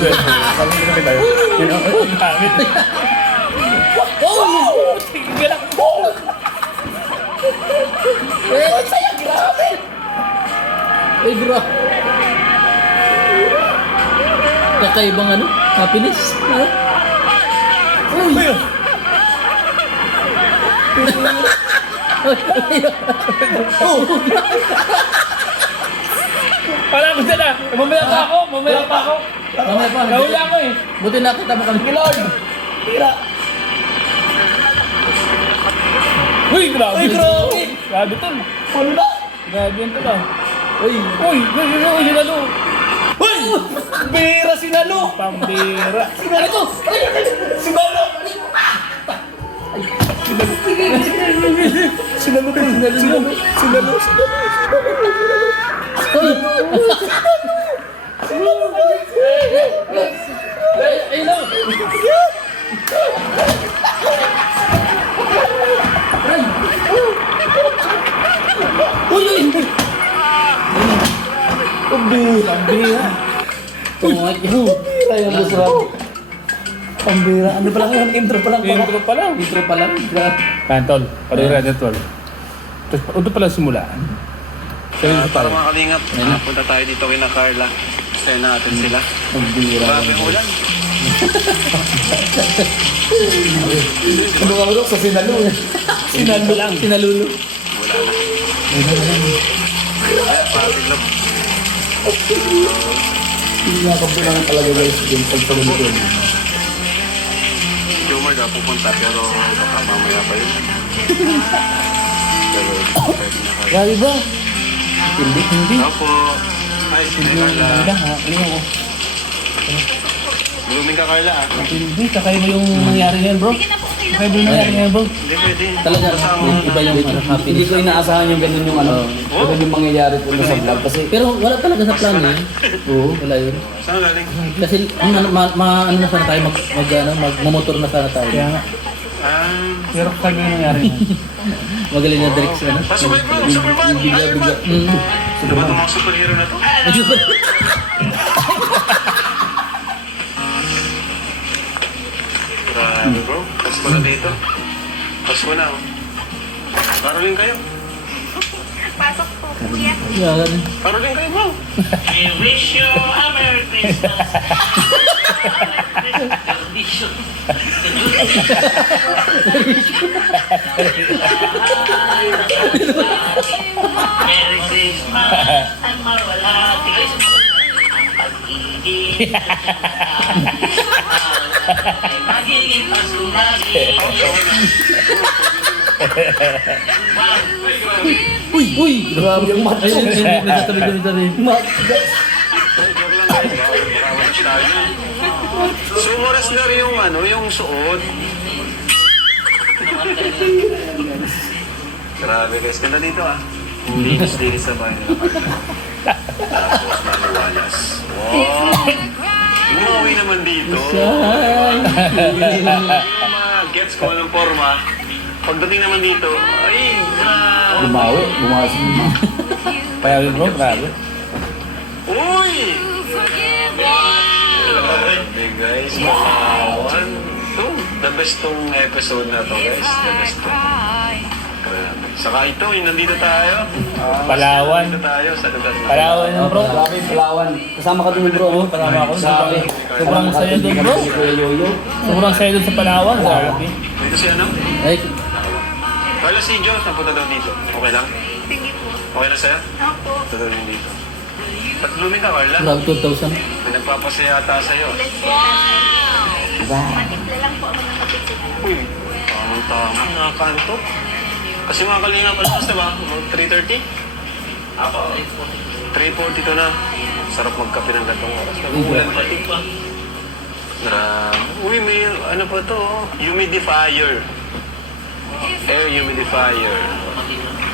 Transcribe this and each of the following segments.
Kami tayo. Ang pangit. Oh! Tingnan lang. Eh, saya, grabe! Ay, bro. Kakaibang ano? Happiness? Ha? Uy! Oh! Parang ko na. Mamaya pa ako. Mamaya pa. Nahuli ako eh. Buti nakita mo kami. Lord! Tira! Uy, grabe. Uy, grabe! Grabe tol. Ano na? Grabe yun tol ah. Uy! Uy, sinalo. Uy! Bira sinalo! Pambira. Sinalo to! Sinalo! Sinalo! Ayun na! Uy! Pambira! Pambira. Tungat yun! Pambira yung busrap! Pambira! Ano pa lang yun? Intro pa lang! Intro pa lang. Intro pa lang! Kan tol. Pareho natin tol. Tapos ito pala simula. Sabi sa Para tayo. mga kalingap, punta tayo dito kina Carla. Stay natin sila. Pambira! Grabe ang ulan. Ano ka mo sa sinalo? Sinalo lang. Sinalulo! Wala na. Kaya patiglam. Pinakap ko lang talaga guys yung pagpagod ko. Jomar daw pupunta pero baka mamaya pa yun. Pero pwede na kayo. Grabe ba? Hindi. Opo. Ay, sige Carla. Ano ako? Blooming ka Carla ah. Hindi, kakaiba yung nangyari ngayon bro. Kakaiba yung nangyari ngayon bro. Hindi pwede. Talaga, iba yung ano, happiness. Hindi ko inaasahan yung ganun yung ano, ganun yung mangyayari po sa vlog. Kasi, pero wala talaga sa plano yun. Oo, wala yun. Saan galing? Kasi, ano na sana tayo, magmomotor na sana tayo. Kaya nga. Pero kakaiba yung nangyari ngayon. Magaling na direct ano. Pasubay bro, Superman! Bigla. Sino ba itong mga superhero na to? Grabe bro, Pasko na dito. Pasko na oh. Paroling kayo. Pasok po, kuya. Yeah, ganun. Paroling kayo bro. I wish you a Merry Christmas. Wish you. Merry Christmas. Ang mawala. Pag-ibig. Magiging pasunagi. Uy! Grabe yung mat. Ay, nagtabi. Mat. Joke lang guys. Baka wala tayo. Sumuras na rin yung ano, yung suot. Grabe guys, ganda dito ah. Linis sa bahay nila. Tapos maliwalas. Wow! Umuwi naman dito. Yung mga gets ko ng forma. Pagdating naman dito, ay, grabe. Bumawi Kaya bro, grabe. Uy! Grabe guys, makawan. The best tong episode na to guys. The best to. Grabe. Saka ito, yung nandito tayo. Palawan. Nandito tayo sa lugar na. Palawan yung bro. Palawan. Kasama ka dun bro. Kasama ako. Sabi. Sobrang saya dun bro. Sobrang saya dun sa Palawan. Grabe. Dito si ano? Ay, Carla, si Jones, napunta daw dito. Okay lang? Sige po. Okay na sa'yo? Opo. Punta daw din dito. Ba't blooming ka, Carla? grabe 2,000. May nagpapasaya ata sa'yo. Matimpla lang po ako ng matimpla. Uy, tamang-tama. Nakakantok. Kasi mga kalinga pa lang, diba? 3:30? Ako. 3:42 na. Sarap magkape ng gatong oras. Nag-uulan pa din pa. Grabe. Uy, may ano pa to? Oh. Humidifier. Air humidifier.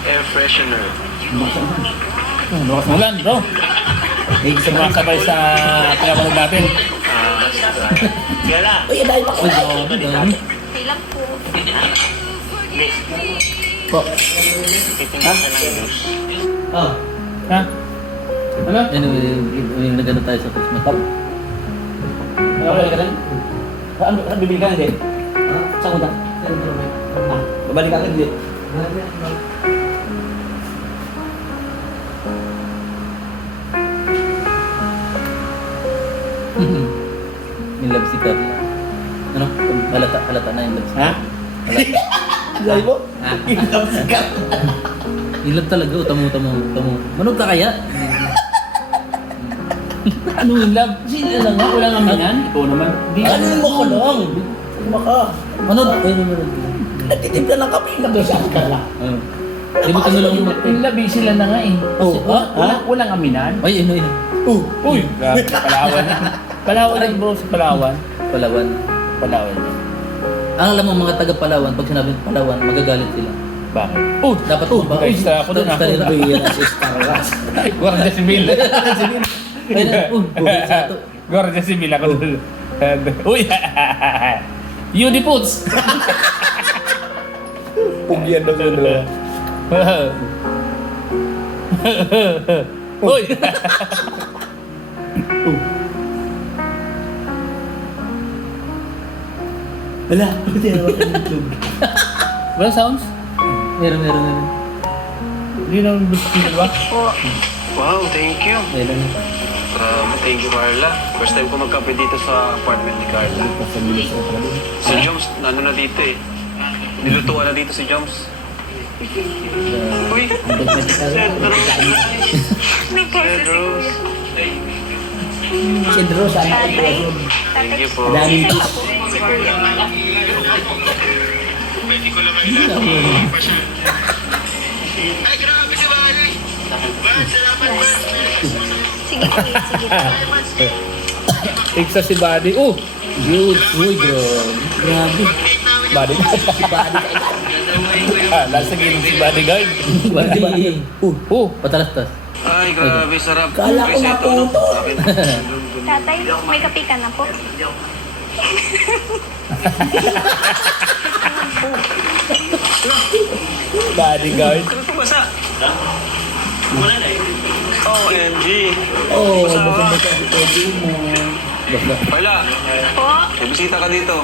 Air freshener. Bukas ulan bro. Sa mga sabay sa pinapanood natin. Gala. Uy, dahil pa ko. Uy, dami. Okay lang po. Po. Titingnan ka ng news. Ah. Ha? Ano? Anyway, yung nagano tayo sa Christmas. Babalik ka rin? Saan bibili ka hindi? Saan punta? Babalik ka hindi? May love si Carla. Ano? Halata na yung love si Ha? Sabi mo? Yung love si Carla. Yung love talaga, tamo. Manog ka kaya? Ano yung love? Sila lang nga, walang aminan. Ikaw naman. Ano mo ko lang? Maka. Ano? Nagtitimpla ng kape na doon sa Carla. Di ba tanong lang yung Yung love, sila na nga eh. Oh, Walang aminan. Ay, ano yun? Uy! Grabe, Palawan. Palawan yan bro, sa Palawan. Palawan. Palawan yan. Ang alam mo mga taga Palawan, pag sinabing Palawan, magagalit sila. Bakit? Dapat extra ako doon, ako. Guardia Civil. Guardia Civil ako doon. Uy! Uniputs! Pugyan daw yun. Uy! Wala, hindi na YouTube. Walang sounds? Meron. Hindi naman gusto nila ba? Wow, thank you. Meron. Thank you, Carla. First time ko magkape dito sa apartment ni Carla. Si Joms, ano na dito eh. Nilutuan na dito si Joms. Uy! Cedros. Sindro, sana ko po. Thank you po. Daming Sige po, sige. Iksa si Buddy. Good. Uy, bro. Grabe. Buddy. Nasa gilid si Bodyguard. Badi. Patalastas. Ay, grabe, sarap. Kala ko na po ito. Tatay, may kape ka na po. Bodyguard. Ano ito basa? OMG. Oh, Basa ka. basta si Toby mo. Basta. Carla, Po? may bisita ka dito.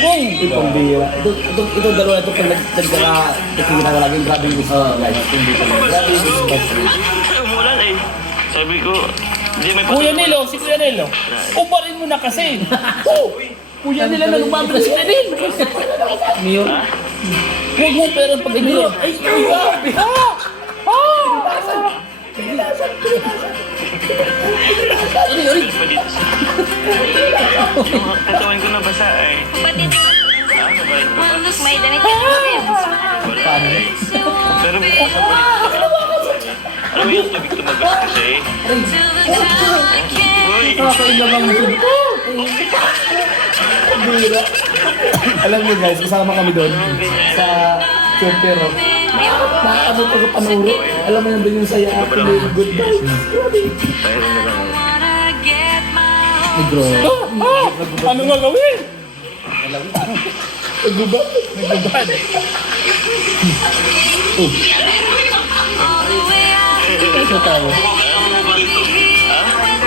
Ito pambira. Ito dalawa ito pag nagkakakita ka lagi grabe yung gusto. Grabe yung gusto. Umulan eh. Sabi ko, hindi may Kuya Nilo, si Kuya Nilo. Ubarin mo na kasi. Kuya Nilo na lumabas na si Nil. Mio. Huwag mo pero pag inyo. Ay, grabe ha! katawan ko nabasa eh. Kapatid mo. Ano ba ito? May damit ka na rin. Pero may sa alam mo yung tubig tumagas kasi Uy! Kakailang ang musundo. Bira. Alam mo guys, kasama kami doon sa Chortero. Nakakabot ako panuro. Alam mo yung doon yung saya ako yung good vibes. Tayo na lang. Negro. Ano nga gawin? Nagubad. Ito tao.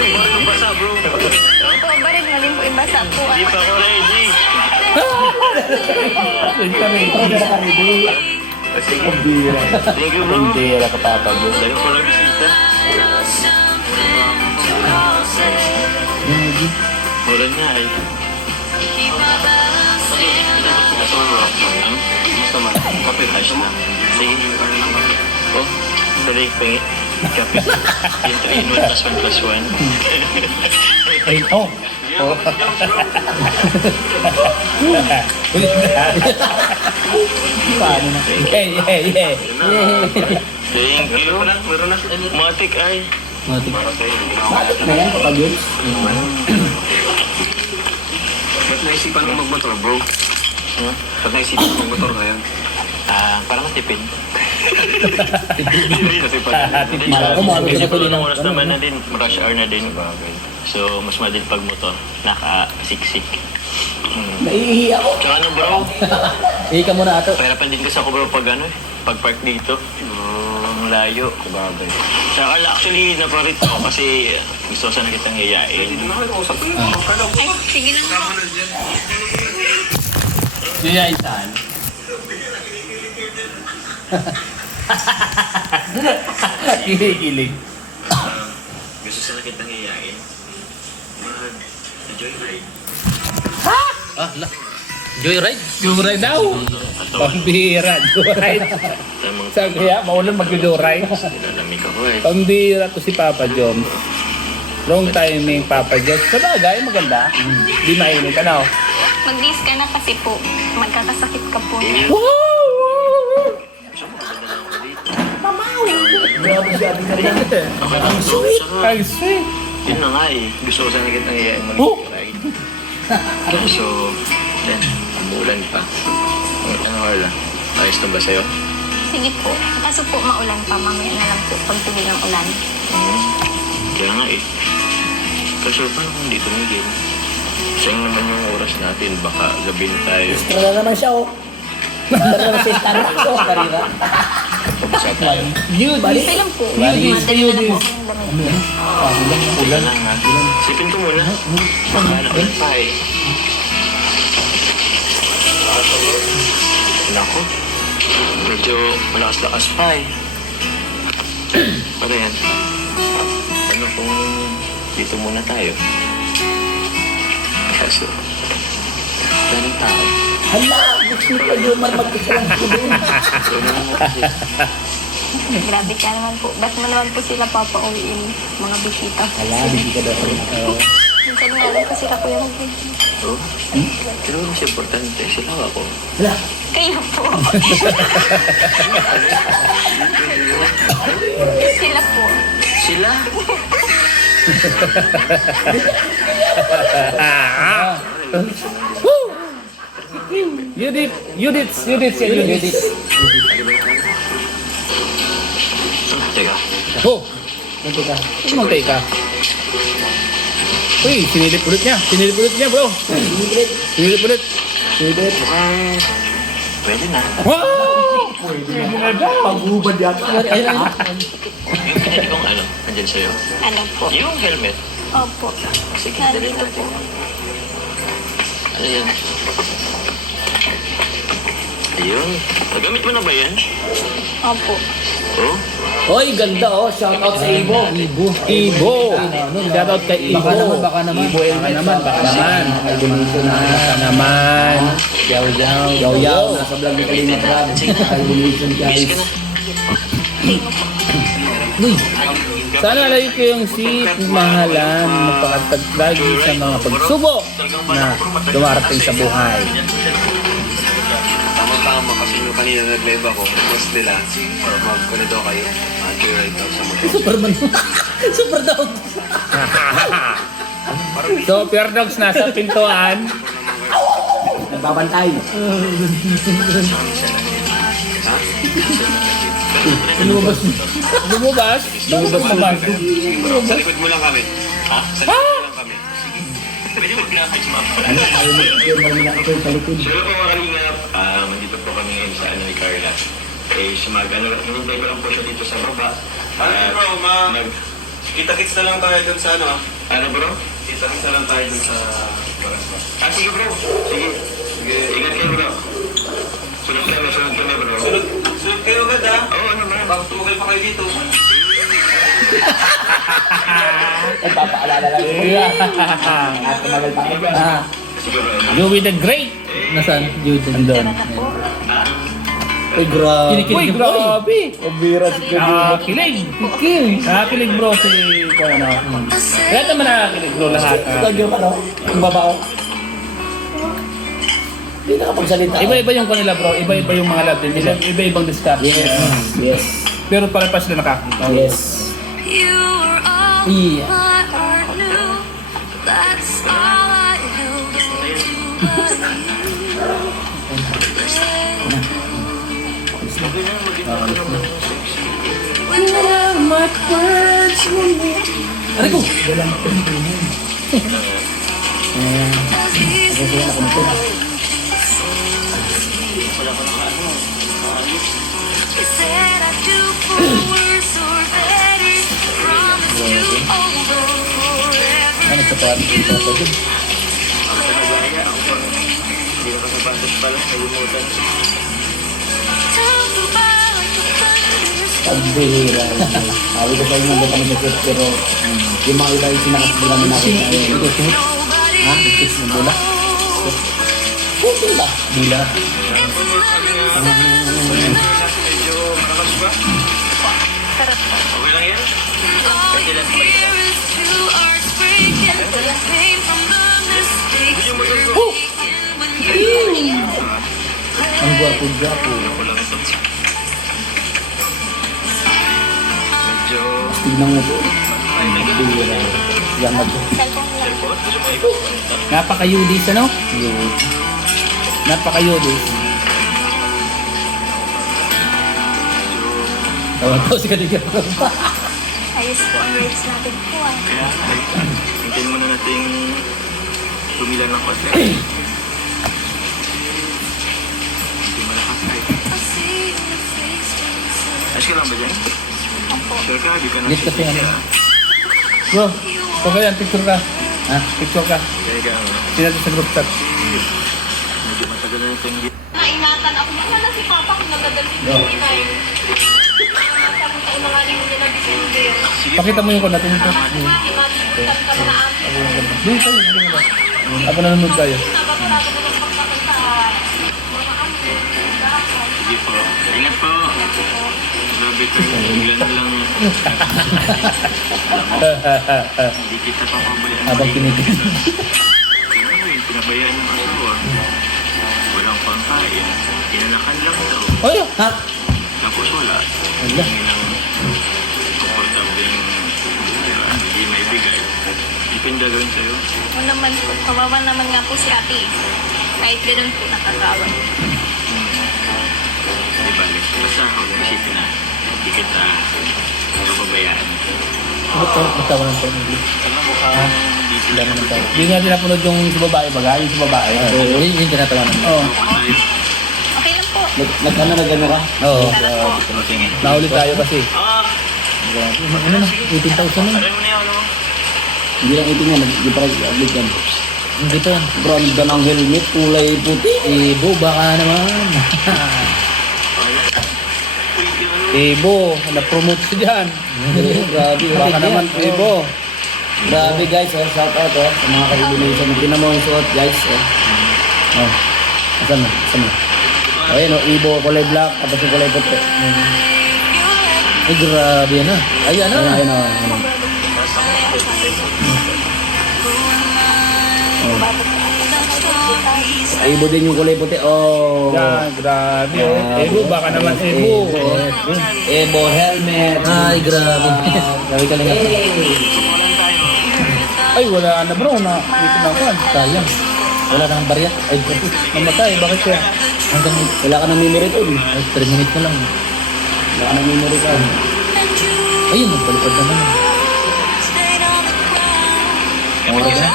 Bakit basa bro? Po, barin mo din po ibasa po. Hindi pa ako ready. Sige. Thank you bro. Hindi ka papagod. Dahil ko lang bisita. Mura niya eh. Gusto man, kape hash na. Sige. Oh, salig pengi. Kape. Yung 3 in 1 plus 1 plus 1. Ay, oh. Paano na? Yeah. Thank you. Matik ay. Matik. Na yan, kapagod. Ba't naisipan mo magmotor, bro? Ba't naisipan mo magmotor ngayon? Para matipid. Kasi Kasi ng oras naman na din, rush hour na din. So, mas madil pag motor. Naka-siksik. Naiihi ako. Tsaka ano bro, Ika muna ato. pahirapan din kasi ako bro pag ano eh, pag park dito. Ang layo. Bagay. Tsaka actually naparit ako kasi gusto ko sana kitang yayain. Ay, sige lang po. Yaya isaan. Kilig. Gusto sana kitang yayain. Mag-joyride. Ah, la. Joyride? Joyride daw. Pambira, joyride. Tamang Sabi kaya, maulan mag-joyride. nilalamig ako eh. Pambira to si Papa Joms. Wrong timing, Papa Joms. Sa bagay, maganda. Di mainit, ano? Mag-dis ka na kasi po. Magkakasakit ka po. Grabe si Ate Karina. Ang sweet. Ang sweet. Yun na nga eh. Gusto ko sana kitang yayain Oh! mag-joyride. So, then, umuulan pa. Ano wala? Ayos na ba sa'yo? Sige po. Kaso po maulan pa. Mamaya na lang po pag tumigil ng ulan. Kaya nga eh. Kaso paano kung di tumigil? Sayang naman yung oras natin. Baka gabi na tayo. Extra na naman siya, oh. Extra na naman siya. Starbucks, oh, Karina. Pabasa tayo. Okay lang po. Yudis, Madali na yudis. po kayong damit. Ulan lang ha. Sipin ko muna. Baka naman pa eh. Nako. Medyo malakas-lakas pa eh. Ano yan? Ano kung dito muna tayo? Kaso, daming tao. Hala, gusto pa yun man mag-isa lang ko doon. So, naman kasi. Grabe ka naman po. Ba't mo naman po sila papauwiin mga bisita? Hala, hindi ka daw. Minsan nga lang po sila kuya mag-bisita. Oh, pero mas importante, sila ako. Hala, Kayo po. Sila po. Sila? Judith siya, Judith. Teka. Oh, nanti ka. sumantay ka. Uy, sinilip ulit niya, bro. Sinilip ulit. Sulit. Mukhang pwede na. Wow! Pwede na daw. Paghubad yata. Yung pinili kong ano, nandyan sa'yo. Ano po? Yung helmet. Opo. Sige, dali Nandito po. Ano yan? Ayun. Nagamit mo na ba yan? Opo. Oh? Hoy, ganda, oh. Shout out sa Ibo. Ibo. Shoutout kay Ibo. Baka naman. Baka naman. Baka naman. Yaw. Nasa vlog ni Kalina Prab. Calculation guys. Ka na. Sana lagi ko yung si mahalan mapakatag lagi sa mga pagsubok na dumarating sa buhay. Tama-tama kasi nung kanina nag-live ako, request nila, mag-ganito kayo, joyride daw sa motor. Superman. Super dog. So, Pure Dogs nasa pintuan. Nagbabantay. Lumabas. Sa likod mo lang kami. Ha? Sa likod mo lang kami. Pwede mag-pinakay sa mga Yun, marami na ako yung kalikod. So, hello po mga kalingap. Nandito po kami ngayon sa ano ni Carla. Eh, hinintay ko lang po siya dito sa baba. Bro, kita-kits na lang tayo dun sa ano. Ano bro? Kita-kits na lang tayo dun sa... Sige bro. Sige. Ingat kayo bro. Sunod kami bro. Sunod kayo agad ha. Oo, ano man. Baka tumagal pa kayo dito. Nagpapaalala lang yun. At tumagal pa kayo. Sige bro. You with the great. Nasaan? Jude. Andun. Tara na po. Uy, grabe. Uy, grabe. Pabira si Jude. Nakakilig. Nakakilig bro si ano. Lahat naman nakakilig bro lahat. Lagyan ka, no? Ang babao. Hindi nakapagsalita. Iba-iba yung kanila bro. Iba-iba yung mga latin nila. Iba-ibang discard. Yes. Pero pare-pas sila nakakita. Yes. You were all Yeah. my heart knew. That's all I held on to. When all my words were made. Aray ko! as he's Kasi sila nakunto. He said I do for worse or better. Promise to over forever. Ano sa parang ito pa din? Hindi ko kasapatos pala, nalimutan. Time to buy like the thunder's Pagbihira. Sabi ko sa inyo, nandun kami sa church, pero yung mga iba yung sinakasila namin natin. nobody. Ha? Church ng bula? Puto ba? Bula. Medyo malakas ba? Sarap po. Okay lang yan? All you hear is two hearts breaking. Pain from the mistakes we're making when you Ang gwapo-gwapo. Ako lang ito. Medyo... Tignan mo po. Pagbihira. Yan na po. Cellphone lang po. Napaka-yudis, ano? Yun. Napaka-yudis. Tawa-tawa si Kadiga. Ayos po ang rates natin po ah. Kaya, hintayin muna nating tumila ng konti. Hindi malakas ay. see your face change. Ayos ka lang ba dyan? Sure ka, di ka na Lit kasi ano. Bro, okay yan, picture ka. Ha? Picture ka. Kaya ka, Sinabi sa group chat. medyo matagal na ito yung Naingatan ako. Baka na si Papa kung nagadalhin ko yung inayin. Sabi ko na nga rin yung December. Pakita mo yung kunatin ko. Inalimutan ka na namin. Doon tayo. doon tayo. Ako nanonood tayo. Nabago na ng pagkakita. Mga amin. Sige po. Ingat po. Grabe kayo. Bigla na lang. Hindi kita papabayaan. Habang kinikilig. Ano yun? Pinabayaan ng asawa. Walang pangkain. Inanakan lang daw. Oy, ha? Tapos wala. Wala. Hindi lang komportableng hindi may bigay. Hindi pa yung gagawin sa'yo. O naman po, kawawa naman nga po si ate. Kahit ganun po nakakawa. Di ba? Basta ako isipin na. Hindi kita papabayaan. Basta ng pamilya. Alam mo mukhang hindi sila naman tayo. Hindi nga napanood yung sa babae, baga, yung sa babae. Yun yung tinatawanan. Oo. Okay lang po. Nag-ano ka? Oo. Salamat po. Nahuli tayo kasi. Ah! Ano na? 18,000 na. Aray mo na yan, ano? Hindi lang ito nga, hindi pa rin yan. Hindi pa yan. Branda ng helmet, kulay puti. Ibo, baka naman. Ibo, na-promote siya dyan. Grabe, Baka naman, Ibo. Grabe guys, shout out sa mga ka-illumination. Tingnan mo yung suot guys. Oh. Asan mo? Asan mo? Ayun Ibo, kulay black, tapos yung kulay puti. Ay, grabe yan ah. Ay, ano? Ayun, ayun. Ibo din yung kulay puti. Oh. Yan, grabe. Ibo, baka naman Ibo. Ibo helmet. Ay, grabe. Grabe ka lang ako. Ay, wala na bro. Dito na ako. Sayang. Wala nang barya. Ay, namatay. Bakit kaya? Hanggang Wala ka ng memory tol. ay, 3 minutes na lang. Wala ka ng memory tol. Ayun, nagpalipad naman. Ang oras na?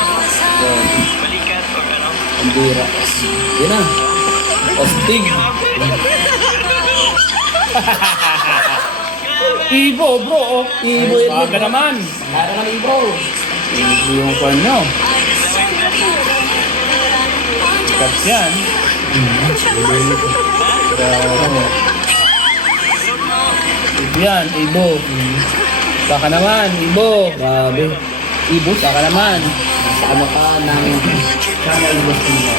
Balikat o ano? Ang bira. Yan na. Ostig. Ibo, bro. Oh. Ibo yun. Baka naman. Kaya naman Ibo. Ibo yung kanya. Kat yan. Yan, Ibo. Baka naman, Ibo. Grabe. Ibo, baka naman. Sa ano ka ng channel mo sila.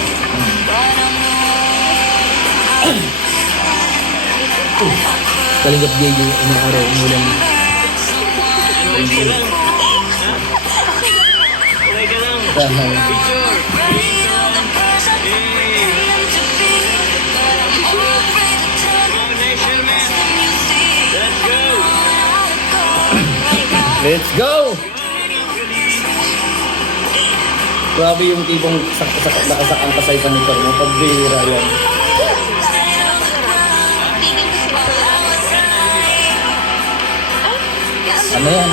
Kalingap Diego, unang araw, umulan. Kulay ka lang. Tama. Let's go! Grabe yung tipong nakasakang ka sa isang motor mo. Pagbihira yan. Ano yan?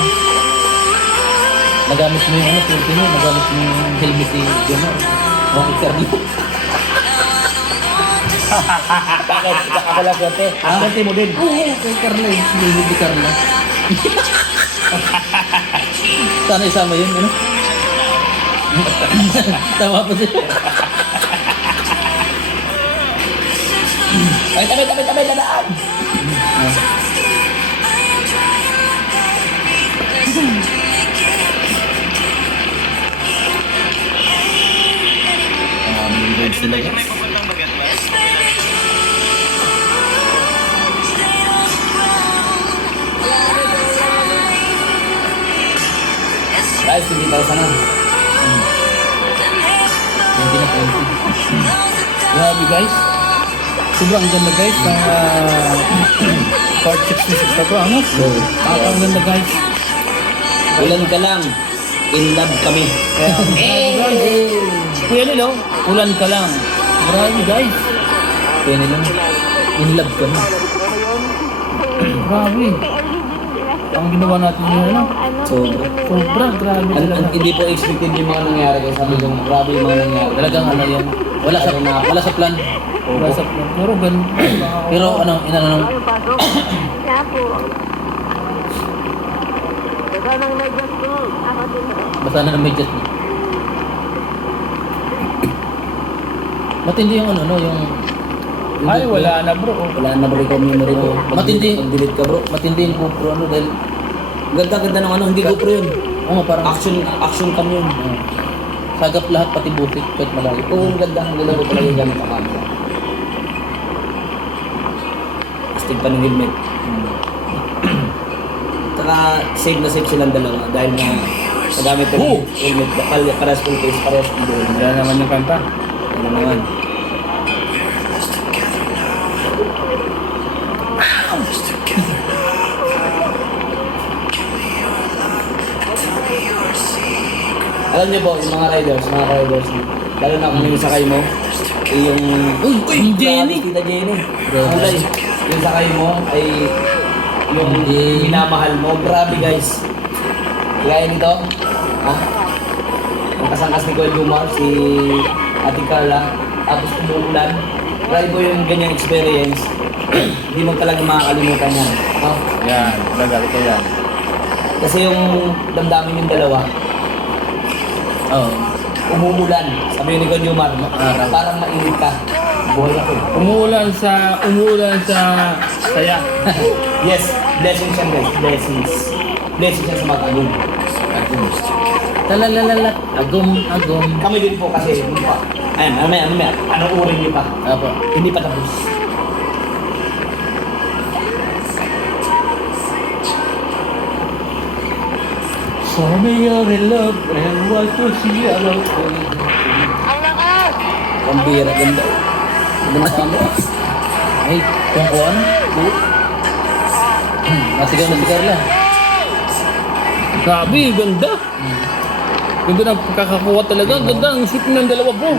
Nagamit mo yung ano, Pilipino, nagamit mo yung helmet si Jono. Mga Carlo. Bakit? Ako lang kote. Ang kote mo din. Oo, kay Carlo eh. Helmet ni Carlo. Sana isama yun, ano? Tama pa siya. Ay, tabay, dadaan! Birds sila guys. Guys, 20,000 na. 20 na 20. Grabe guys. Sobrang ganda guys. Ang part 66 na to, ano? Ang ganda guys. Ulan ka lang. In love kami. Kuya Nilo, ulan ka lang. Grabe guys. Kuya Nilo, in love ka na. Grabe. Ang ginawa natin yun, ano? Sobra, grabe talaga. Hindi po expected yung mga nangyari kasi sabi ko, grabe yung mga nangyari. Talagang ano yan. Wala sa plan. Wala sa plan. Pero ganun. Pero ano, inano basta na may jet. Matindi yung ano, yung Ay, wala na bro. Wala na bro yung memory ko. Matindi. Pag-delete ka bro. matindi yung GoPro ano dahil Ganda-ganda ng ano, hindi GoPro yun. oo parang Action cam yun. sagap lahat pati butik kahit malayo. Oo, ang ganda ko talaga yung gamit sa camera. Astig pa ng helmet. Saka save na save silang dalawa dahil nga sa gamit ko ng helmet, parehas full face, parehas full door. Wala naman yung kanta. Ano naman. Alam niyo po, yung mga riders, lalo na kung yung sakay mo, yung... Uy, Jenny! Tita Jenny. Kulay. Yung sakay mo ay yung minamahal mo. Grabe guys. Kaya nito, ha? Ang kasangkas ni Kuya Jumar, si Ate Carla, tapos umuulan. Grabe po yung ganyang experience. Hindi mo talaga makakalimutan yan. No? Yan, nagalit ko yan. Kasi yung damdamin yung dalawa, Oo. umuulan. Sabi ni Kuya Jumar, parang mainit ka. Buhay ako. Umuulan sa saya. Yes, blessings yan guys. Blessings. Blessings yan sa mga agum. Talalalalat, agom. Kami din po kasi, hindi pa. Ayan, anong uri niyo pa? Apo. Hindi pa tapos. Show me your love and what to see about Ang bira, ganda. Ganda na kami. Ay, kung kuhan? Nasigaw na si Carla. Grabe, ganda. Ganda ng pagkakakuha talaga. Ganda ang shoot ng dalawa bro.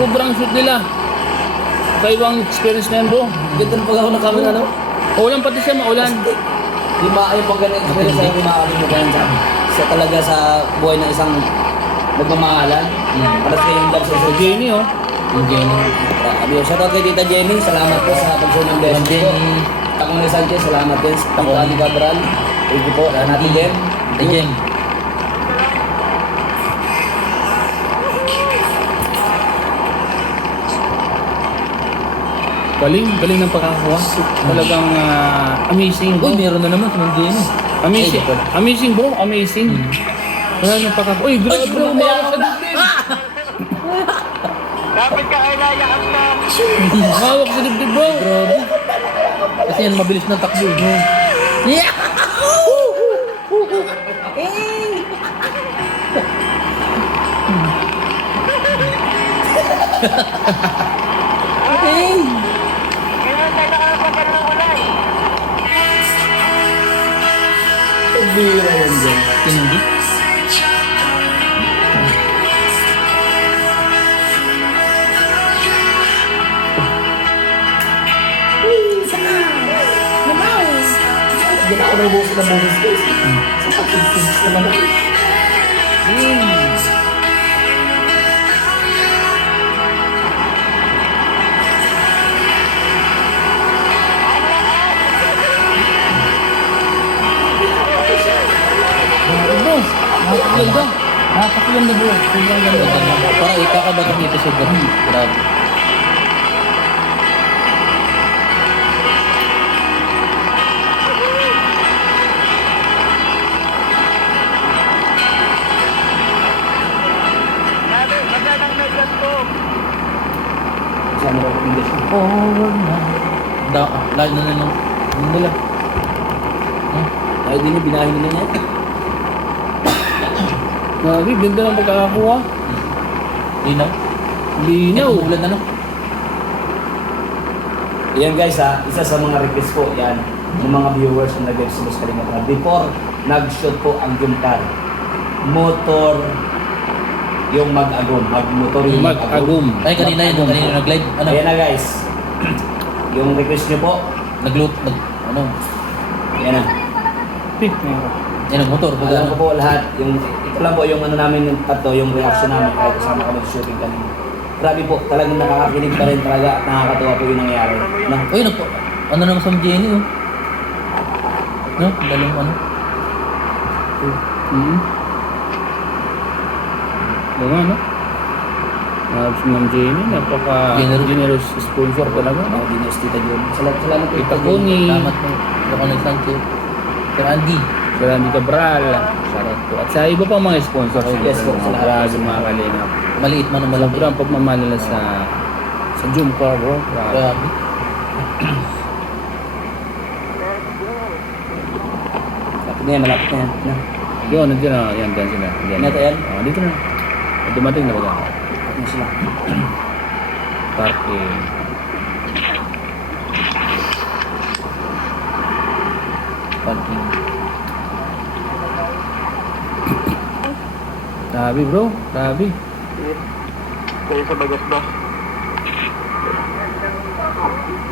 Sobrang shoot nila. Kaibang experience na yan bro. Ganda na pag-ako na kami, ano? Maulan pati siya, maulan. Di maayo pag ganun experience sa'yo, di makakalimutan sa talaga sa buhay ng isang nagmamahalan. Para sa kayong love sa isa. Jenny oh. Yung Jenny. Adios. Shoutout kay Tita Jenny. Salamat po sa pag-show ng blessings po. Takong Sanchez, salamat din. Takong Ali Cabral. Thank you po. Natin din. Jenny. Galing ng pagkakakuha. Talagang amazing. Uy, meron na naman si Mang Jenny. Amazing bro, amazing. Wala nang pagkakakuha. Uy, grabe bro, Dapat ka ay layaan na. mahawak sa dibdib bro. Grabe. Kasi yan, mabilis na takbo. Yeah! Kailangan tayo nakakapagod ng ulan. Bira yan dyan. Tindi. Hindi na ako ng boses guys. Sa pag-sisig naman ako. Bro, nakakaganda. Nakakaganda bro. Sobrang ganda. Para ikakaba itong episode na ito. Grabe. Saan mo ba English? Over na. Lahat na lang. Ano nila? Tayo din yung binahin nila niya. Grabe, ganda ng pagkakakuha. Linaw. Linaw. Ulan ano? Yan guys ha, isa sa mga request po yan ng mga viewers na nag-express ka rin na before nag-shoot po ang Jumcar, motor yung mag-agum, mag-motor yung Mag-agum. Ay kanina yun, kanina nag-live. Ano? Ayan na guys, yung request nyo po, ano? Yan na. Pit na yun. Yan ang motor. Alam ko po lahat, yung, ito lang po yung ano namin yung tatlo, yung reaction namin kahit kasama kami sa shooting kanina. Grabe po, talagang nakakakilig pa rin talaga at nakakatuwa po yung nangyari. Uy, ano naman sa Jenny oh. No? Dalawang ano? Oo, ano? Si Ma'am Jenny, napaka-generous sponsor talaga. Ako din yung Tita John. Salamat po. Tita Bonnie. Salamat po. Roconel Sanchez. Sir Andy. Sir Andy Cabral. Shoutout po. At sa iba pang mga sponsor. Yes po, sa lahat. Grabe mga kalina. Maliit man o malaki. Sobrang pagmamahal nila sa Jumcar, bro. Grabe. Grabe. Malapit na yan, malapit na yan. Na. Yun, nandiyan na. Yan, dyan sila. Yan. Ito yan? Dito na. Dumating na baga. Ano sila? Parking. Parking. Grabe, bro. Grabe. Kayo sa bagas ba?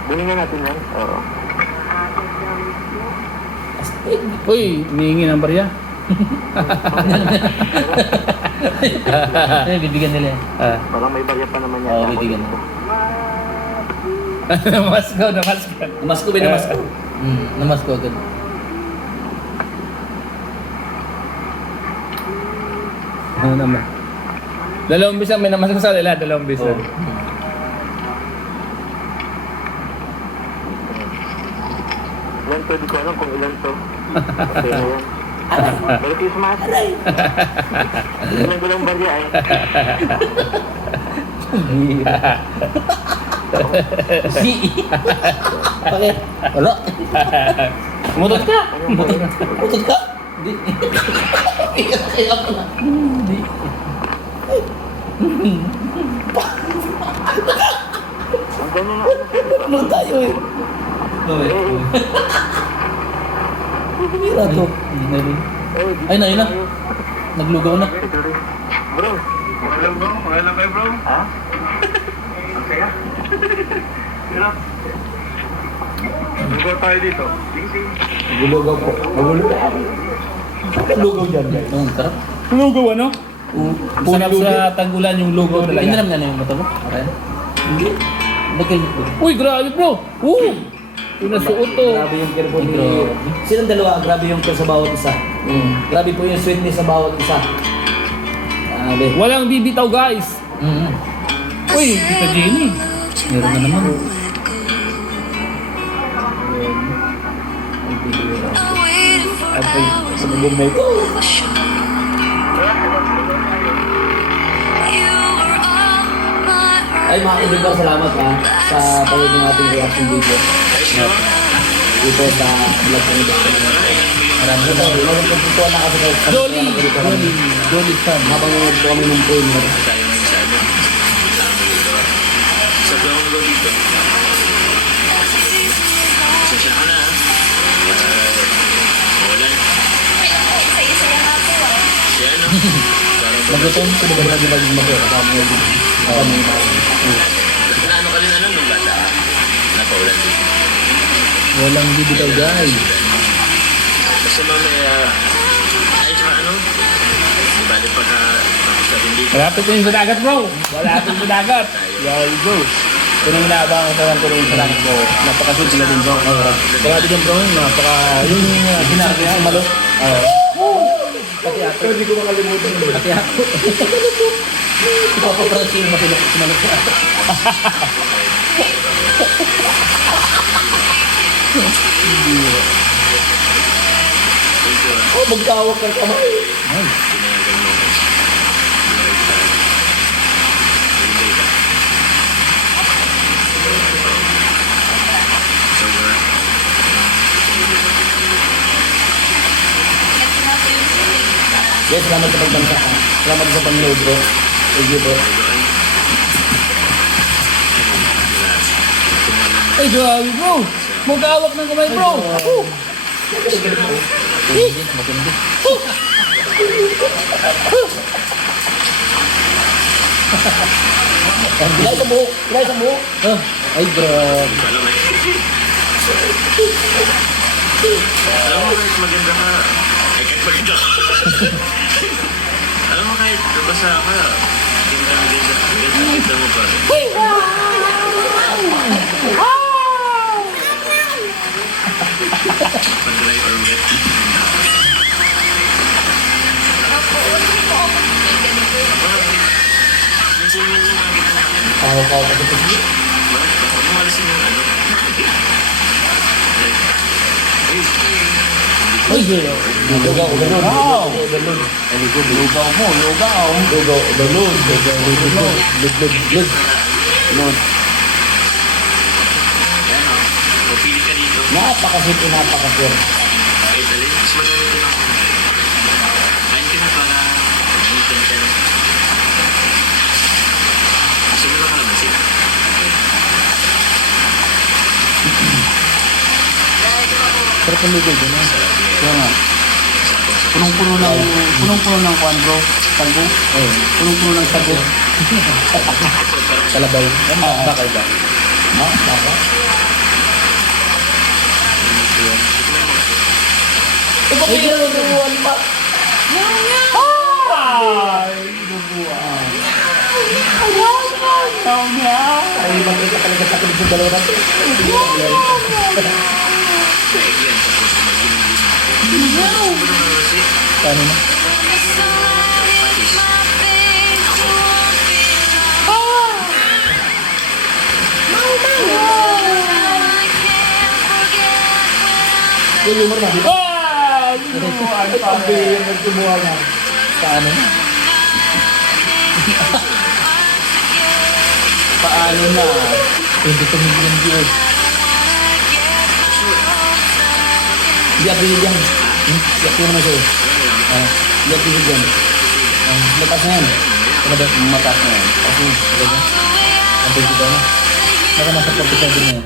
Bulingan natin yan? Oo. Uy, humihingi ng barya. Bibigyan nila yan. Baka may barya pa naman yan. Oo, bibigyan nila. Namasko. Namas ko, binamas ko. Namas ko agad. Ano naman? Dalawang bis ang may namasko sa nila. Dalawang bis. Oo. Yan, pwede ko alam kung ilan to. Okay na yan. Merry Christmas! Ilan ko lang barya eh. Si! Bakit? Wala. Mutot ka! Mutot ka! Hindi. Kaya ako na. Hindi. Ang ganyan na Ano tayo eh? Bumira to. Ay, na, yun na. Naglugaw na. Bro, Okay lang kayo, bro? ha? Okay ah. Lugaw tayo dito. Naglugaw po. Naglugaw dyan. Ang sarap. Lugaw ano? Sarap Lugaw. sa tanggulan yung lugaw Hindi talaga. naman na yung mata mo? Okay. Hindi. Ba't kayo nito? Uy, grabe bro! Yung nasuot to. Grabe yung care po ni... Silang dalawa, grabe yung care sa bawat isa. Grabe po yung sweetness sa bawat isa. Grabe. Walang bibitaw guys. Uy, Tita Jenny. Meron na naman. I waited for hours Sa mga may ito. for sure. You were all my Ay mga kaibigan, salamat ha sa panood ng ating reaction video. Dito sa vlog ng ito. Maraming pagpupuan na kasi sa Dolly fan. habang nanonood po kami ng trailer. Tayo ngayon sa ano? Sa vlog ko dito. Sasya ka na ha? Wala. Saya-saya nga po ah. Siya no? Parang Magluton ko na ba naging mag-mag Naano ka rin ano nung bata ka? Napaulan din. Walang bibitaw guys. Basta mamaya, ay saka ano? Diba Lalo pagka tapos na hindi. Malapit na yung sa dagat, bro. Malapit sa dagat. Yo, go. Ito nang inaabangan ko lang tuloy sa dagat, bro. Napaka-sweet nila din, bro. Kaya din, bro. Yung sinabi sa malo. Pati ako. Hindi ko makalimutan. Pati ako. Papapansin mo sila sa malo. Oh, magtawag ka kamay. Pinayagan mo. Direct sa hindi ka. Sobra. Yes, salamat sa pagbansa. Salamat sa panonood, bro. Thank you, bro. Ay, grabe, bro. Mag-aawak ng kamay, bro. Ako. Matindi. Ilay sa buhok. Ilay sa buhok. Ay, grabe. Alam mo alam mo kahit maganda ka. Ay, kahit maganda ka. Alam mo kahit nabasa ka. Ganda mo pa rin. Pag-dry or wet. Minsan yun yung mga kita. Kaw ka dito. Bakit? Bakit mo alisin yung ano? Like, Ay, grabe. Lugaw, overload. Wow. Overload. Lugaw mo, lugaw. Lugaw, overload. Load. yan o. Pupili ka dito. Napakasip, napakasip. Kahit alin. Mas madami din ako. Kain ka na para gamitin ka na. Gusto mo lang kalamansin. Sarap ang lugaw din, eh. Sarap yan. Kaya nga. Punong-puno ng kwan, bro. Sago. Punong-puno ng sago. Kalabaw. Bakal ba? Baka. Ito pa yung lugawan pa. Ay, lubuan. Ay, makita talaga sa akin yung dalawa natin. Daig yan. Tapos maging-gin. Gusto mo lang kalamansin. Paano na? Patis. Yung humor na, di ba? Ay, lubuan. Sabi yung nagtumuha na. Paano na? Paano na? 22 million views. Hindi ako yun yan. Hindi ako naman sa'yo. Hindi ako yun yan. Lakas na yan. Ano ba yung mataas na yan? Kasi, Ang pwede ba na? Baka nasa 47 na yan.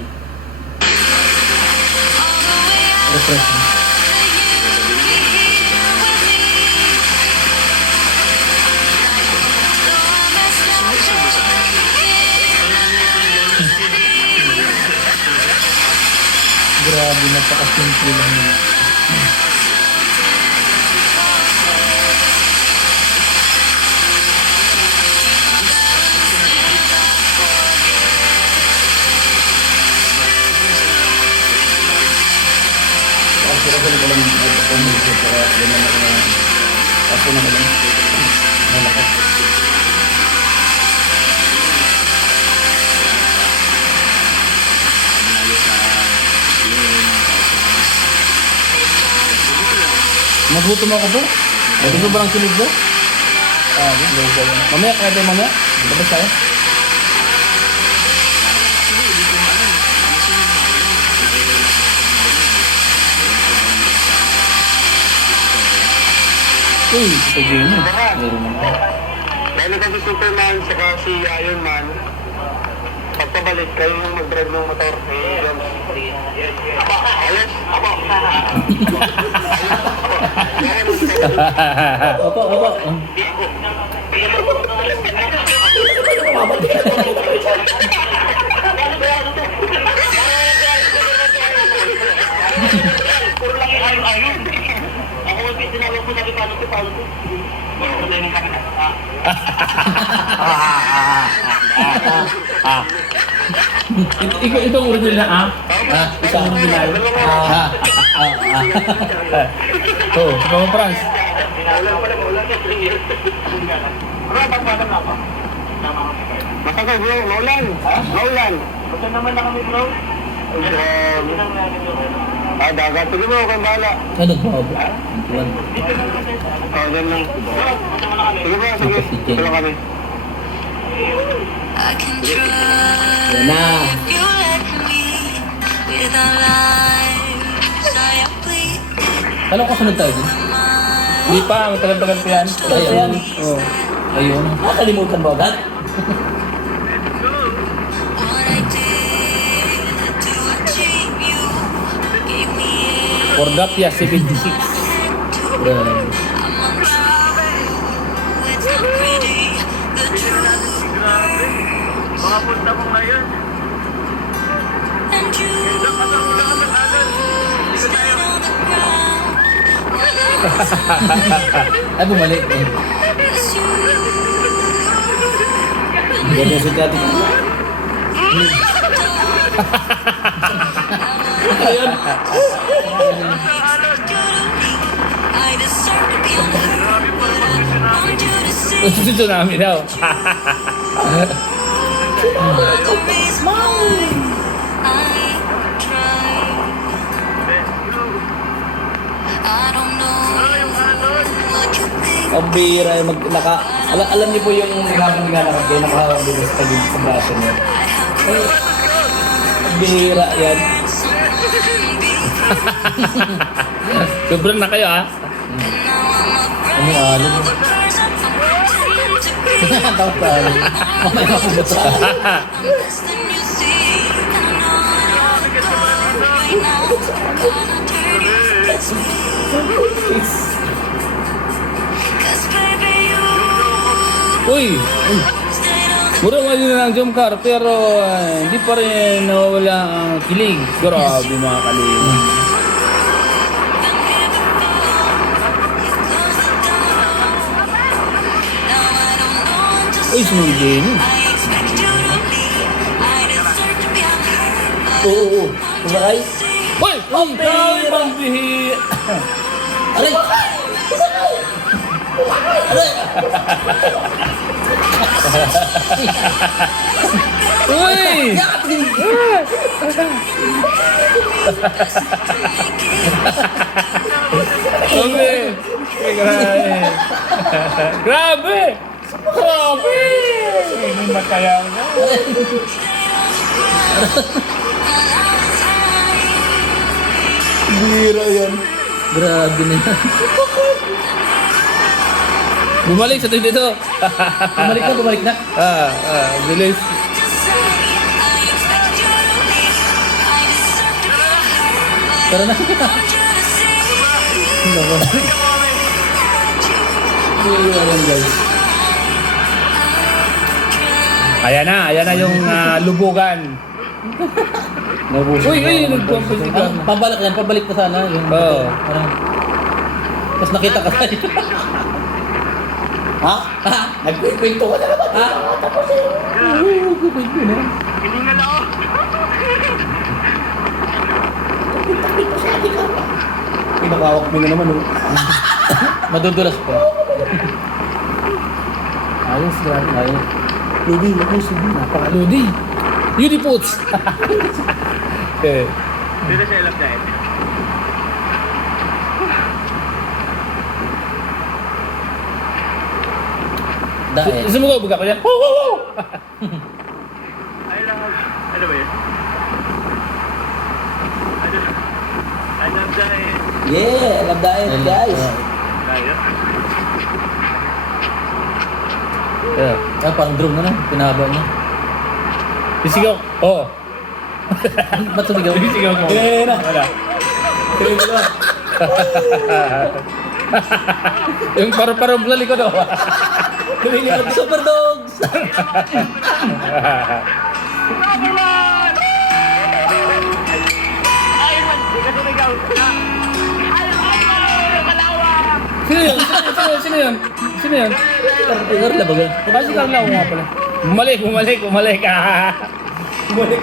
Refresh na. Gusto mo sa akin? Grabe, napaka-simple lang yun. ako ko lang ito para ganyan na ako na lang. Malakas. Malayo sa inumin. Nagutom ako, bro. Nagutom ba ng kilig, bro? Mamaya, kaya tayo mamaya. Labas tayo. Uy, ito yun. Meron naman. Dahil kasi Superman saka si Iron Man, pagpabalik kayo yung mag-drive ng motor. Ayos? Opo, opo. Ako ang tinawag ko Ito ang original na Ito ang original. Oh, Mama Franz. Matagal bro, maulan. Maulan. Basta naman na kami bro. Dagat. Sige bro, kung bahala. Ano nagbago? Tuwan. Dyan lang. Sige bro, sige. Sige kami. I can trust Yan na. if you let me with our lives. I am bleeding. Kala ko sunod tayo din. Hindi pa, matagal-tagal pa yan. Ayan. Oh. Ayun. Nakalimutan mo agad? What I did to achieve you gave me Cordapia 76. Grabe. I'm unravel. It's not pretty. The truth. Mga punta mo ngayon. And you stayed on the ground. Ay, bumalik eh. It's you. Ganyan si Kati. I deserve to be unheard, but I want you to see Ito namin daw. the reason why I try. I don't know what you think. Ang bira yung alam niyo po yung naghabang nga nakahawak dito sa tagig sa braso niya. Ay, ang bira yan. Sobrang na kayo Ano yung alin? Tapos tayo. Mamay mapubot sa akin. Uy! Mura nga yun ng jump car, pero hindi pa rin nawawala ang kilig. Grabe mga kalig. Uy, sunod din. Oo. Kumakay? Uy! Ang grabe bang bihi! Aray! Aray! Uy! Grabe! Grabe! Grabe! Grabe! Hindi matayaw na. Bira yan. Grabe na yan. Bumalik sa dito. Bumalik na. Bilis. Tara na. Bira yan guys. Ayan na yung lubugan. Nabuso. Uy, nagpapasig ka. Pabalik ka sana. Yung, Oo. parang, tapos nakita ka tayo. Ha? Nagkwento ka na naman. Ha? Tapos nagkwento na. Hiningal ako. Pinakawak mo na naman. Madudulas pa. Ayos, grabe. Ayos. Ludi, ayos. Ludi. Uniputs. Dito sa ilap dahil. Dahil. Sumugaw baga ko yan. Wow, wow, wow. Ay lang. Ano ba yun? Ano dahil? Yeah, alam dahil guys. Tayo? Yeah. Ah, parang drone na pinahaba niya. Sisigaw. Oo. Ba't sumigaw? Sisigaw mo. na. Wala. Tuloy ko na. Yung paru-parong sa likod. Lumilipad super dogs. Sino yun? Sino yun? Sino yun? Carla ba? Ah, si Carla ako nga pala. Bumalik. Ah. Bumalik.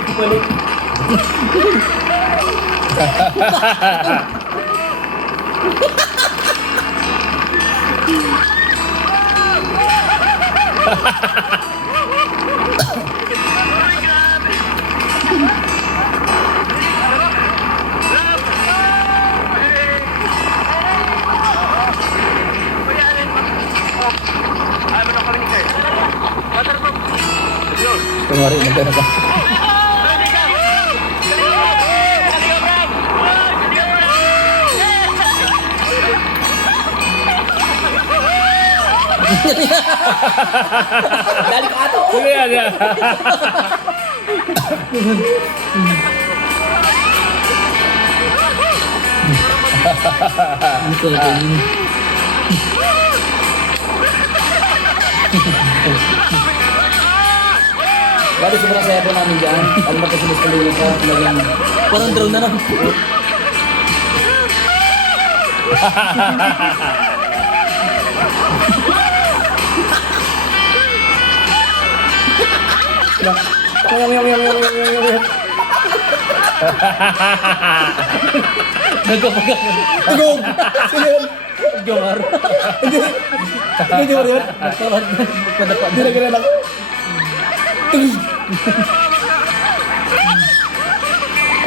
Kumari, magkano ka? Dali ka ato! Sige yan. Bali, sobrang saya po namin dyan. Ano ba kasi mas kalulong ko? Parang drone na lang. Nagkapagal. Tugog! Sino yun? Jomar. Hindi Jomar yun? Magpadapa. Hindi na ganun ako.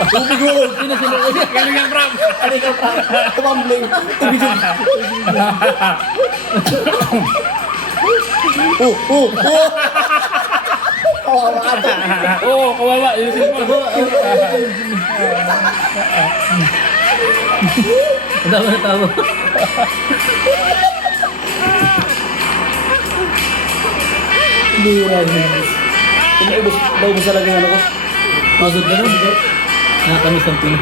Tugog! Tugog! Sino sino? Galing ang Bram. Ano ka pa? Tumambling. Tugog! Oo, kawawa. Yung cellphone. Tama na tama. Bira yun. Naubos talaga yung ano ko. Masod ka na? Nakakamis ang pino.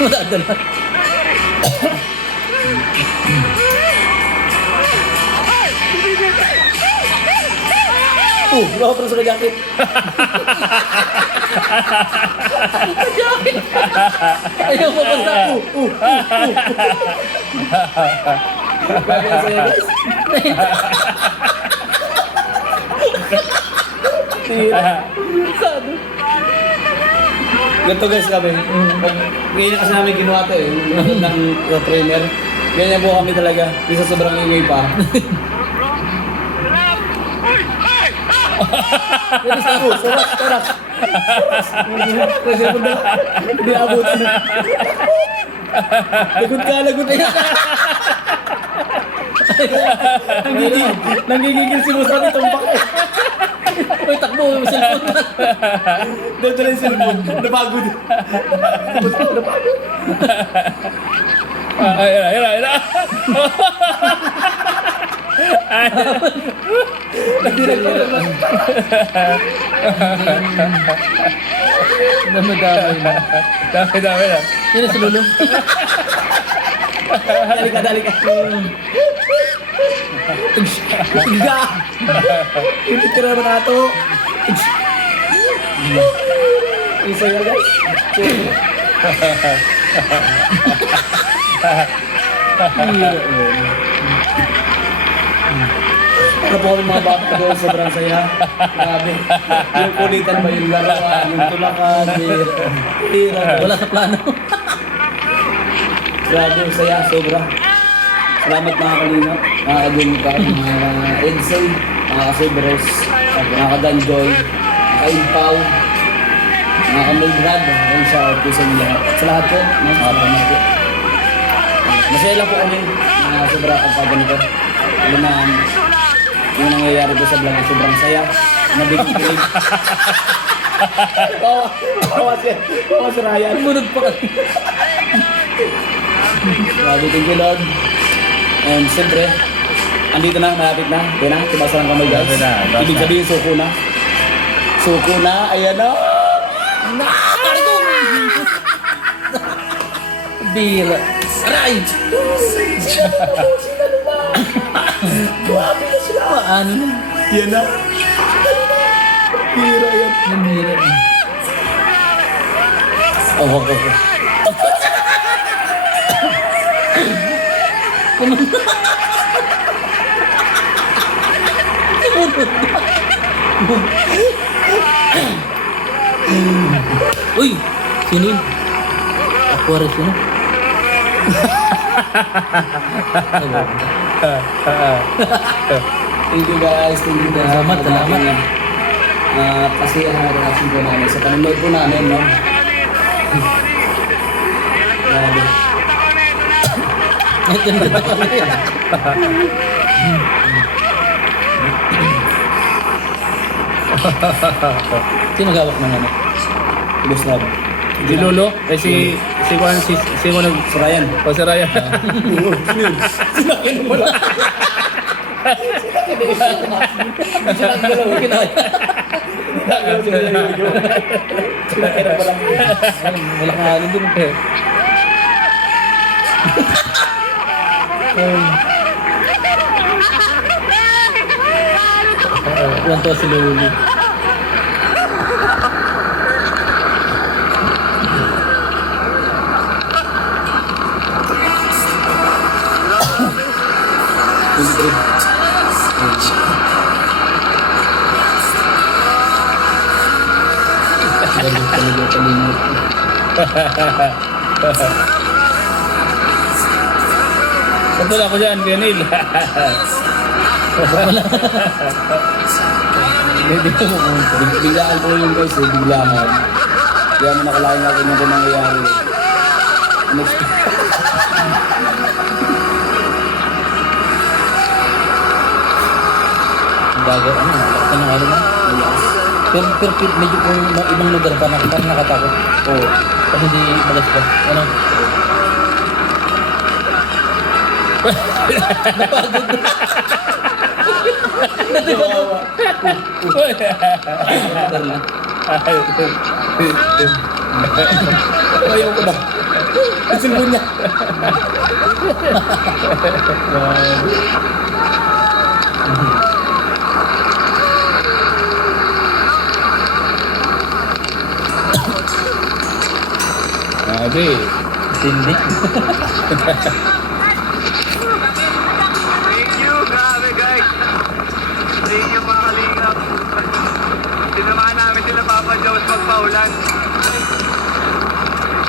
Wala ka na. Bawa pala sa jacket. Ayaw mo pa sa Ganito guys kami. Ngayon kasi namin ginawa to ng trainer. Ganyan po kami talaga. Isa sobrang ingay pa. Saras. Kasi po na, hindi abutan. Lagot ka. Nanggigigil si Musa dito ang baka. Uy, takbo, may cellphone na. Dito na yung cellphone. Napagod. Ayun. Damadamay na. Dami na. Sino si Lulu? Dali ka. Tiga! Ipit ka na naman ato. Isa yan guys. Ano po kami mga bata doon, sobrang saya. Grabe. Yung kulitan ba yung larawan, yung tulakan, hira. Wala sa plano. Grabe yung saya, sobra. Salamat mga kalingap, mga kagumika, mga Edsel, mga kasibros, mga kadanjoy, mga kaimpaw, mga kamilbrad, yung sa po sa inyo lahat. Sa lahat po, mga kapamay po. Masaya lang po kami na sobra kapag ganito. Alam na yung nangyayari po sa vlog, sobrang saya. Nabigay. Kawa si Ryan. Munod pa kasi. Grabe, thank you Lord. And siyempre, andito na, malapit na. Kaya na, tibasa lang kamay guys. Ibig sabihin, suko na. Suko na, ayan na. Nakakarito! Bira. Aray! Grabe na sila. Paano na? Yan na. Hira yan. Namira. Oh, wag. Uy! Sino yun? Aquarius yun? Thank you guys. Thank you guys. Salamat. Kasi ang reaction po namin sa panonood po namin, no? Grabe. Sino gawak ng ano? Ubus na ba? Si Lolo, eh si Juan, si Juan nag... Si Ryan. O si Ryan. Sinakin mo lang. Sinakin mo lang. Sinakin mo lang. Wala kang halin dun. Iwan to si Luli. Galing talaga kalimut. Patula ko dyan, Kuya Neil. Biglaan po yun guys, biglaan. Kaya mo nakalain natin yung nangyayari. Next. Bago, ano, lakas ng ano mo. Pero medyo kung ibang lugar pa parang nakatakot. Oo. Pag hindi bagas pa. Ano? Lugar na. Ayaw ko na. Isilbo niya. Grabe. Tindi. Thank you, grabe guys. Thank you mga kalingap. Sinamahan namin sila Papa Jones magpaulan.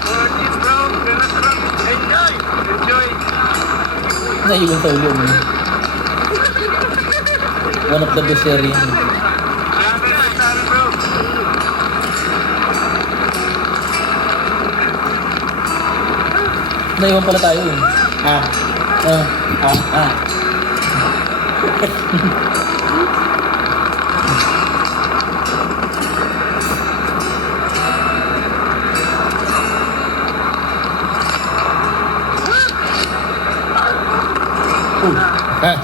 Fortis bro, ganun bro. Enjoy! Enjoy! Naiwan sa ulo mo. One of the best series. Grabe na, sana bro. Naiwan pala tayo eh.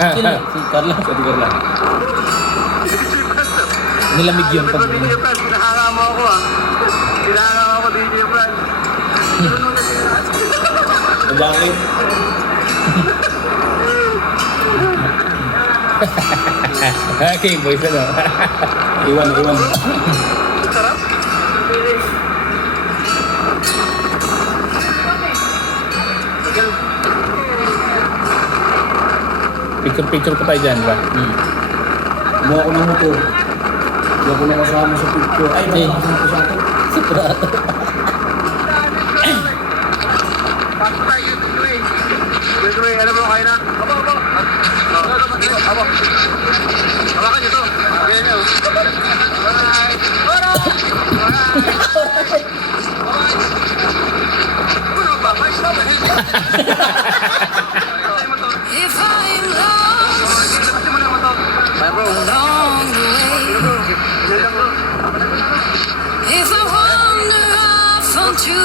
Sino? Si Carla. Sorry, Carla. Nilamig yun pag DJ Franz, kinahanga mo ako ah. Kinahanga mo ako DJ Franz. Bakit? Okay, boys, ano? Iwan. Sarap. Picture ko tayo dyan, ba? Kumuha ko ng motor. Hindi ako nakasama sa picture. Ay, nakasama ko sa akin. Siprato. Pasok tayo, Gray. Gray, alam mo, kaya na. Abo. Abo. Hawakan nyo to. Ganyan nyo. Alright. If I'm lost along the way, if I wander off onto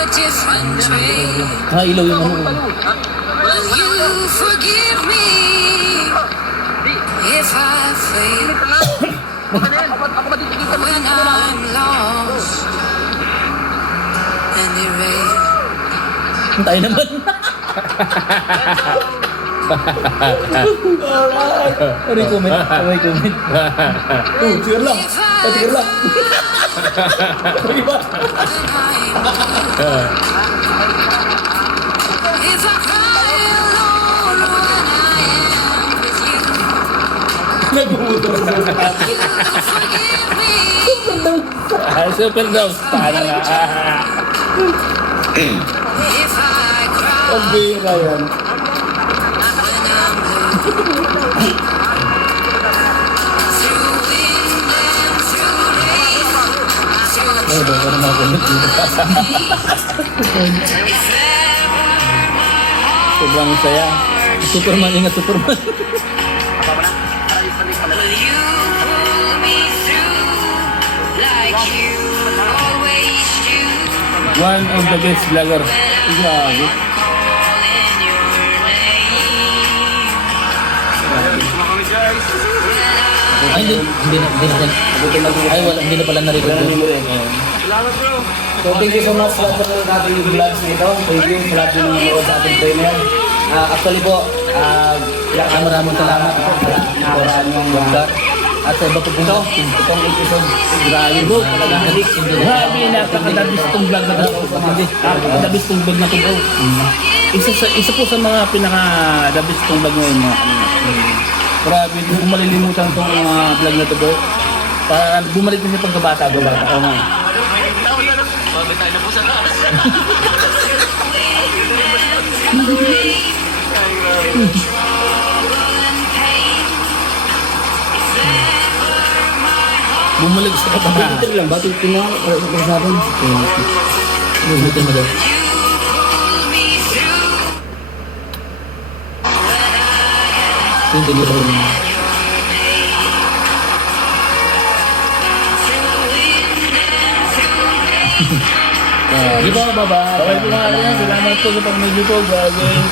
a different trail, Ilaw yung ano. will you forgive me if I fail when I'm lost and erased? Tayo naman. Recommend. Recommend. Sige lang. Sige lang. Sige ba? If I cry alone when I am with you, Nagumutor sa forgive me. Super daw. Paano nga? If I cry Ang bira yan. Ay, ba na makulit dito. Sobrang saya. Superman, ingat Superman. will you pull me through like you always do? One of the best vlogger. Grabe. Calling your name. Ay, hindi na. Ay, wala, hindi na pala na-record Wala na yun. memory. So thank you so much sa lahat ng mga natin yung vlogs nito. Thank you sa lahat ng nanonood sa ating trainer. Actually po, Maraming salamat po sa nakaraan yung vlog. At sa iba po po. itong episode. Grabe bro. Grabe, napakadabis tong vlog na to. Napakadabis tong vlog na to bro. Isa po sa mga pinaka-dabis tong vlog ngayon mga grabe, hindi ko malilimutan tong mga vlog na to bro. Para bumalik na siya pagkabata. Oo nga. Bumalik sa kabata. Ito lang ba? Tingnan ko sa atin. Bubutin mo daw. Pull me through. Hindi nyo rin. Di ba baba? Okay po mga kanya. Salamat po sa pag-medyo po. Gagawin.